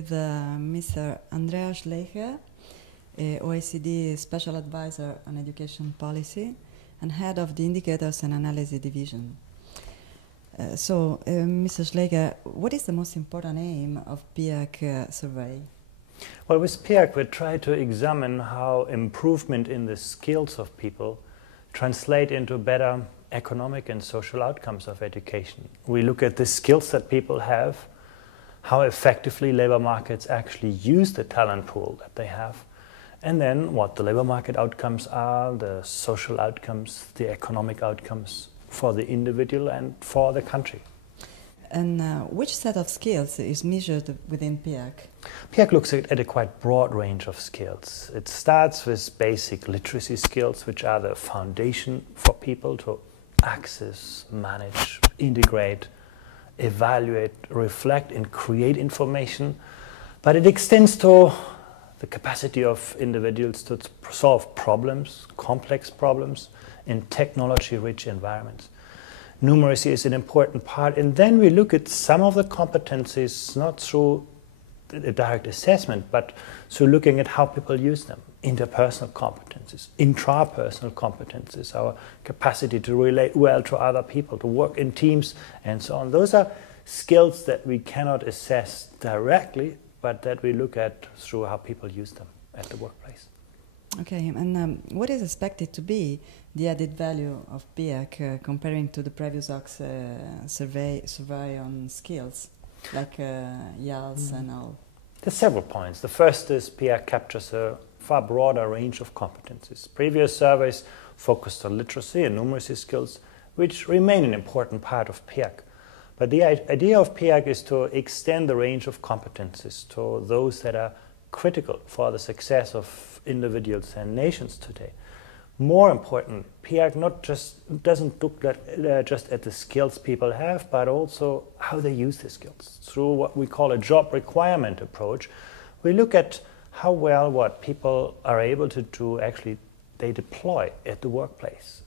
with Mr. Andreas Schleicher, OECD Special Advisor on Education Policy and Head of the Indicators and Analysis Division. Mr. Schleicher, what is the most important aim of PIAAC survey? Well, with PIAAC we try to examine how improvement in the skills of people translate into better economic and social outcomes of education. We look at the skills that people have, how effectively labor markets actually use the talent pool that they have, and then what the labor market outcomes are, the social outcomes, the economic outcomes for the individual and for the country. And which set of skills is measured within PIAAC? PIAAC looks at a quite broad range of skills. It starts with basic literacy skills, which are the foundation for people to access, manage, integrate, evaluate, reflect, and create information. But it extends to the capacity of individuals to solve problems, complex problems, in technology-rich environments. Numeracy is an important part, and then we look at some of the competencies not through a direct assessment, but through looking at how people use them. Interpersonal competencies, intrapersonal competencies, our capacity to relate well to other people, to work in teams, and so on. Those are skills that we cannot assess directly, but that we look at through how people use them at the workplace. Okay, and what is expected to be the added value of PIAAC comparing to the previous OCSE survey on skills, like YALS and all? There's several points. The first is PIAAC captures a far broader range of competencies. Previous surveys focused on literacy and numeracy skills, which remain an important part of PIAAC. But the idea of PIAAC is to extend the range of competencies to those that are critical for the success of individuals and nations today. More important, PIAAC doesn't look just at the skills people have, but also how they use the skills. Through what we call a job requirement approach, we look at how well what people are able to do actually they deploy at the workplace.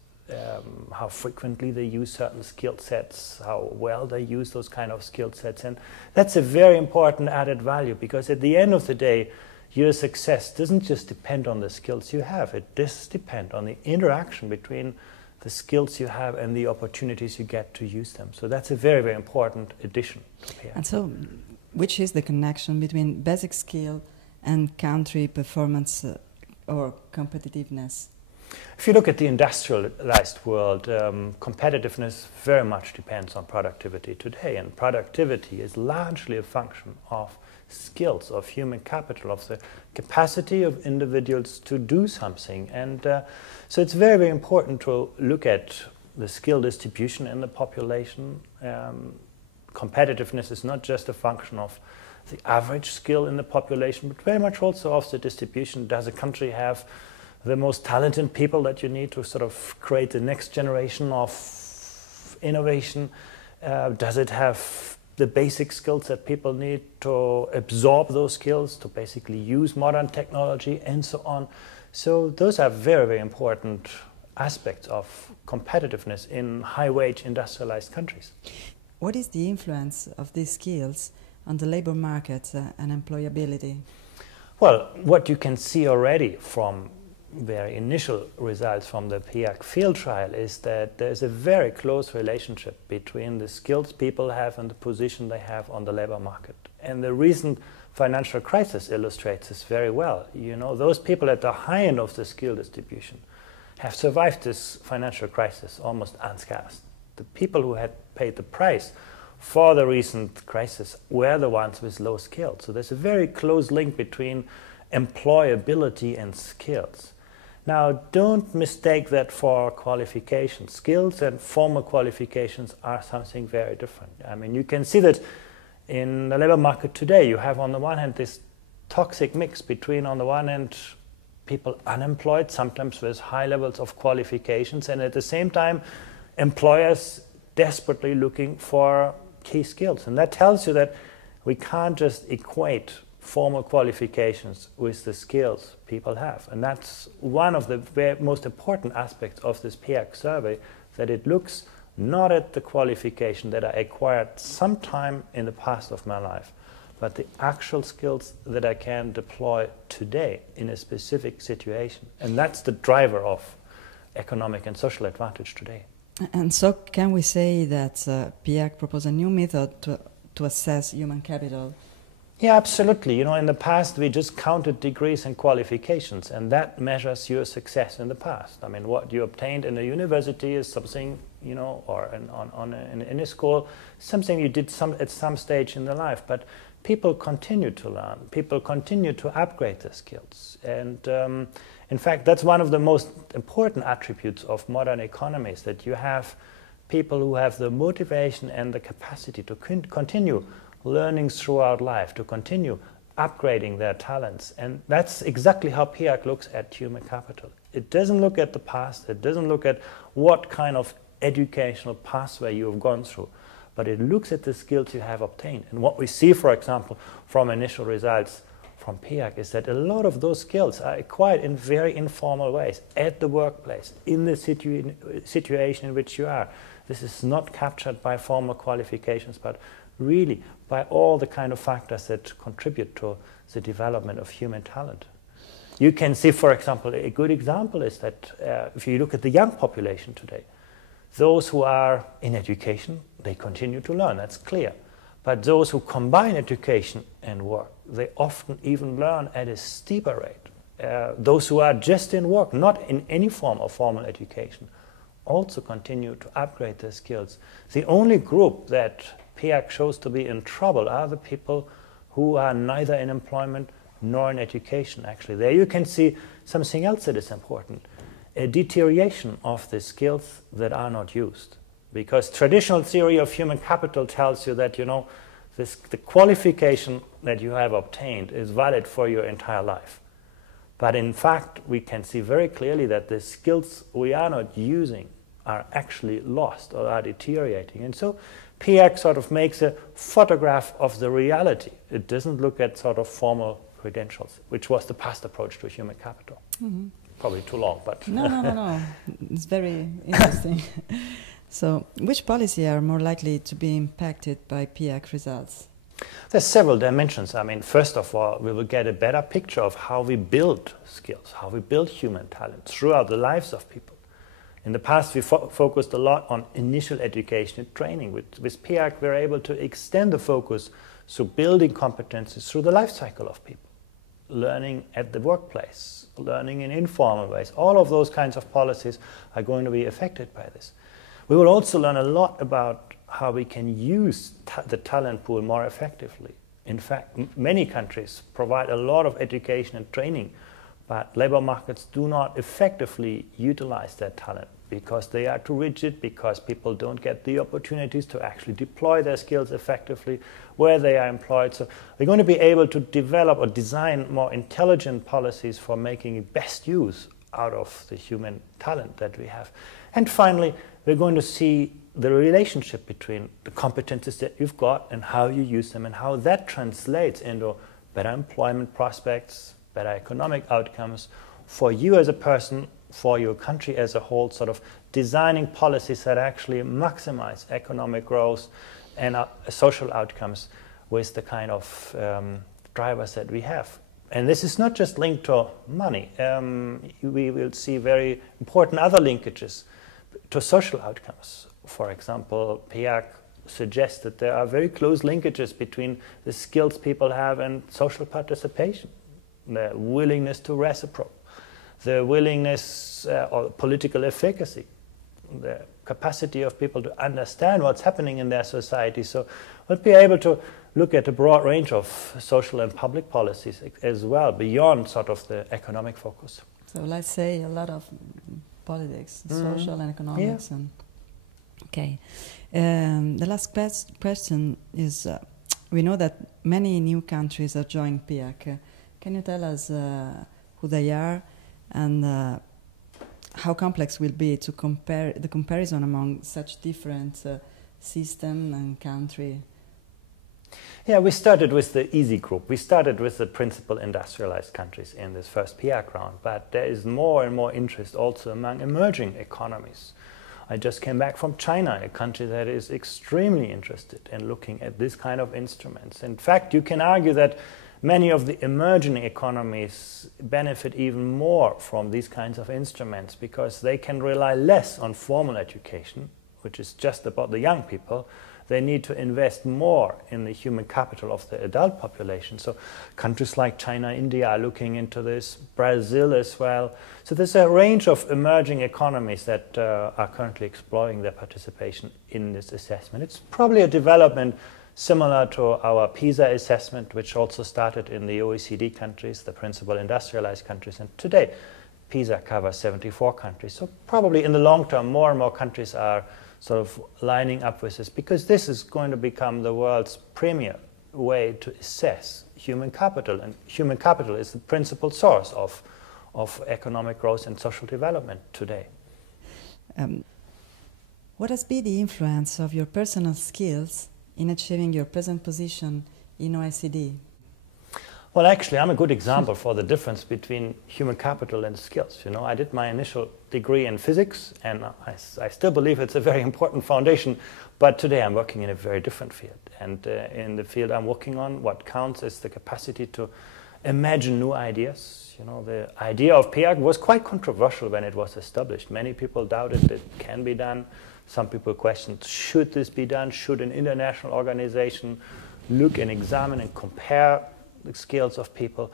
How frequently they use certain skill sets, how well they use those kind of skill sets. And that's a very important added value, because at the end of the day, your success doesn't just depend on the skills you have. It does depend on the interaction between the skills you have and the opportunities you get to use them. So that's a very, very important addition to PIAAC. And so, which is the connection between basic skill and country performance or competitiveness? If you look at the industrialized world, competitiveness very much depends on productivity today, and productivity is largely a function of skills, of human capital, of the capacity of individuals to do something. And so it's very, very important to look at the skill distribution in the population. Competitiveness is not just a function of the average skill in the population, but very much also of the distribution. Does a country have the most talented people that you need to sort of create the next generation of innovation? Does it have the basic skills that people need to absorb those skills, to basically use modern technology, and so on? So those are very, very important aspects of competitiveness in high-wage industrialized countries. What is the influence of these skills on the labor market and employability? Well, what you can see already from very initial results from the PIAAC field trial is that there's a very close relationship between the skills people have and the position they have on the labor market. And the recent financial crisis illustrates this very well. You know, those people at the high end of the skill distribution have survived this financial crisis almost unscathed. The people who had paid the price for the recent crisis were the ones with low skills. So there's a very close link between employability and skills. Now, don't mistake that for qualifications. Skills and formal qualifications are something very different. I mean, you can see that in the labor market today, you have on the one hand this toxic mix between, on the one hand, people unemployed, sometimes with high levels of qualifications, and at the same time, employers desperately looking for key skills. And that tells you that we can't just equate formal qualifications with the skills people have. And that's one of the most important aspects of this PIAAC survey, that it looks not at the qualification that I acquired sometime in the past of my life, but the actual skills that I can deploy today in a specific situation. And that's the driver of economic and social advantage today. And so can we say that PIAAC proposed a new method to assess human capital? Yeah, absolutely. You know, in the past we just counted degrees and qualifications, and that measures your success in the past. I mean, what you obtained in a university is something, you know, or in a school, something you did at some stage in their life. But people continue to learn. People continue to upgrade their skills. And in fact, that's one of the most important attributes of modern economies, that you have people who have the motivation and the capacity to continue learning throughout life, to continue upgrading their talents. And that's exactly how PIAAC looks at human capital. It doesn't look at the past, it doesn't look at what kind of educational pathway you have gone through, but it looks at the skills you have obtained. And what we see, for example, from initial results from PIAAC is that a lot of those skills are acquired in very informal ways, at the workplace, in the situation in which you are. This is not captured by formal qualifications, but really by all the kind of factors that contribute to the development of human talent. You can see, for example, a good example is that if you look at the young population today, those who are in education, they continue to learn, that's clear. But those who combine education and work, they often even learn at a steeper rate. Those who are just in work, not in any form of formal education, also continue to upgrade their skills. The only group that PIAAC shows to be in trouble are the people who are neither in employment nor in education, actually. There you can see something else that is important, a deterioration of the skills that are not used. Because traditional theory of human capital tells you that, you know, the qualification that you have obtained is valid for your entire life. But in fact, we can see very clearly that the skills we are not using are actually lost or are deteriorating. And so PIAAC sort of makes a photograph of the reality. It doesn't look at sort of formal credentials, which was the past approach to human capital. Mm-hmm. Probably too long, but... No. It's very interesting. So, which policy are more likely to be impacted by PIAAC results? There's several dimensions. I mean, first of all, we will get a better picture of how we build skills, how we build human talent throughout the lives of people. In the past, we focused a lot on initial education and training. With PIAAC, we're able to extend the focus through building competences through the life cycle of people. Learning at the workplace, learning in informal ways. All of those kinds of policies are going to be affected by this. We will also learn a lot about how we can use the talent pool more effectively. In fact, many countries provide a lot of education and training, but labor markets do not effectively utilize that talent because they are too rigid, because people don't get the opportunities to actually deploy their skills effectively where they are employed. So we're going to be able to develop or design more intelligent policies for making best use out of the human talent that we have. And finally, we're going to see the relationship between the competences that you've got and how you use them and how that translates into better employment prospects, better economic outcomes for you as a person, for your country as a whole, sort of designing policies that actually maximize economic growth and social outcomes with the kind of drivers that we have. And this is not just linked to money. We will see very important other linkages to social outcomes. For example, PIAAC suggests that there are very close linkages between the skills people have and social participation, the willingness to reciprocate, the willingness or political efficacy, the capacity of people to understand what's happening in their society. So we'll be able to look at a broad range of social and public policies as well, beyond sort of the economic focus. So let's say a lot of politics, social and economics. Yeah. And okay. The last question is, we know that many new countries are joining PIAAC. Can you tell us who they are and how complex will be to compare the comparison among such different system and country? Yeah, we started with the easy group. We started with the principal industrialized countries in this first PIAAC round, but there is more and more interest also among emerging economies. I just came back from China, a country that is extremely interested in looking at this kind of instruments. In fact, you can argue that many of the emerging economies benefit even more from these kinds of instruments because they can rely less on formal education, which is just about the young people. They need to invest more in the human capital of the adult population. So countries like China, India are looking into this, Brazil as well. So there's a range of emerging economies that are currently exploring their participation in this assessment. It's probably a development similar to our PISA assessment, which also started in the OECD countries, the principal industrialized countries, and today PISA covers 74 countries. So probably in the long term, more and more countries are sort of lining up with this, because this is going to become the world's premier way to assess human capital, and human capital is the principal source of economic growth and social development today. What has been the influence of your personal skills in achieving your present position in OECD? Well, actually, I'm a good example for the difference between human capital and skills. You know, I did my initial degree in physics, and I still believe it's a very important foundation, but today I'm working in a very different field. And in the field I'm working on, what counts is the capacity to imagine new ideas. You know, the idea of PIAAC was quite controversial when it was established. Many people doubted it can be done. Some people questioned, should this be done? Should an international organization look and examine and compare the skills of people,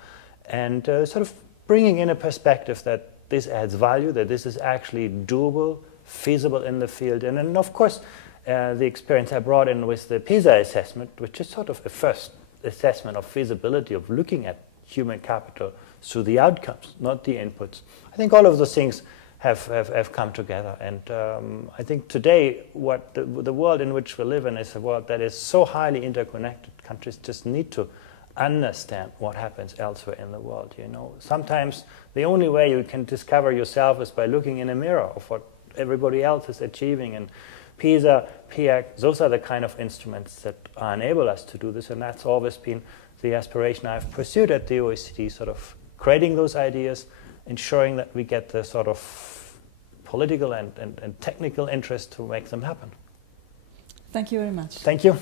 and sort of bringing in a perspective that this adds value, that this is actually doable, feasible in the field. And then, of course, the experience I brought in with the PISA assessment, which is sort of a first assessment of feasibility of looking at human capital through the outcomes, not the inputs. I think all of those things have come together. And I think today what the world in which we live in is a world that is so highly interconnected. Countries just need to understand what happens elsewhere in the world. You know, sometimes the only way you can discover yourself is by looking in a mirror of what everybody else is achieving. And PISA, PIAAC, those are the kind of instruments that enable us to do this, and that's always been the aspiration I've pursued at the OECD, sort of creating those ideas, ensuring that we get the sort of political and technical interest to make them happen. Thank you very much. Thank you.